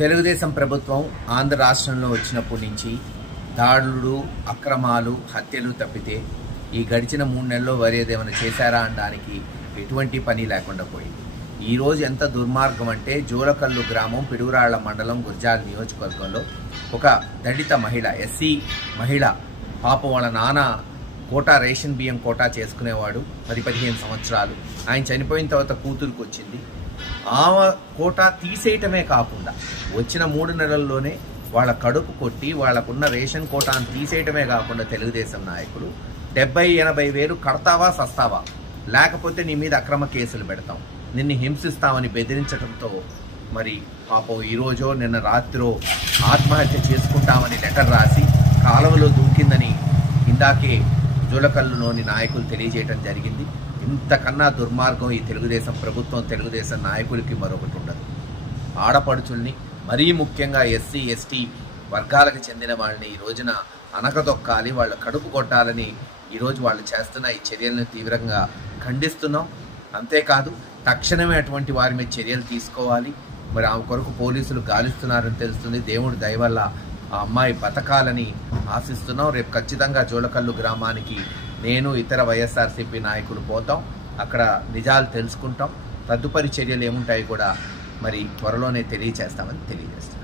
తెలుగుదేశం ప్రభుత్వం ఆంధ్ర రాష్ట్రంలో వచ్చినప్పటి నుంచి దాడులు, అక్రమాలు, హత్యలు తప్పితే ఈ గడిచిన 3 నెలల్లో వేరేదేమైనా చేశారా అనడానికి ఎటువంటి పని లేకుండా పోయింది. ఈరోజు ఎంత దుర్మార్గం అంటే జోలకల్లు గ్రామం, పిడుగురాళ్ల మండలం, గుర్జాల నియోజకవర్గంలో ఒక దళిత మహిళ, ఎస్సీ మహిళ, పాప వాళ్ళ నాన్న కోటా రేషన్ బియ్యం కోటా చేసుకునేవాడు, 10-15 సంవత్సరాలు. ఆయన చనిపోయిన తర్వాత కూతురుకు వచ్చింది. ఆమె కోటా తీసేయటమే కాకుండా వచ్చిన 3 నెలల్లోనే వాళ్ళ కడుపు కొట్టి వాళ్ళకున్న రేషన్ కోటాను తీసేయటమే కాకుండా తెలుగుదేశం నాయకులు 70-80 వేలు కడతావా సస్తావా, లేకపోతే నీ మీద అక్రమ కేసులు పెడతాం, నిన్ను హింసిస్తామని బెదిరించడంతో మరి పాపం ఈరోజో నిన్న రాత్రో ఆత్మహత్య చేసుకుంటామని లెటర్ రాసి కాలువలో దూకిందని ఇందాకే జోలకల్లులోని నాయకులు తెలియజేయడం జరిగింది. ఇంతకన్నా దుర్మార్గం ఈ తెలుగుదేశం ప్రభుత్వం, తెలుగుదేశం నాయకులకి మరొకటి ఉండదు. ఆడపడుచుల్ని, మరీ ముఖ్యంగా ఎస్సీ ఎస్టీ వర్గాలకు చెందిన వాళ్ళని ఈ రోజున అనకదొక్కాలి, వాళ్ళ కడుపు కొట్టాలని ఈరోజు వాళ్ళు చేస్తున్న ఈ చర్యలను తీవ్రంగా ఖండిస్తున్నాం. అంతేకాదు తక్షణమే అటువంటి వారి మీద చర్యలు తీసుకోవాలి. మరి ఆమె కొరకు పోలీసులు గాలిస్తున్నారని తెలుస్తుంది. దేవుడి దయ వల్ల ఆ అమ్మాయి బతకాలని ఆశిస్తున్నాం. రేపు ఖచ్చితంగా జోలకల్లు గ్రామానికి నేను, ఇతర వైఎస్ఆర్సీపీ నాయకులు పోతాం. అక్కడ నిజాలు తెలుసుకుంటాం. తదుపరి చర్యలు ఏముంటాయి కూడా మరి త్వరలోనే తెలియజేస్తామని తెలియజేస్తాం.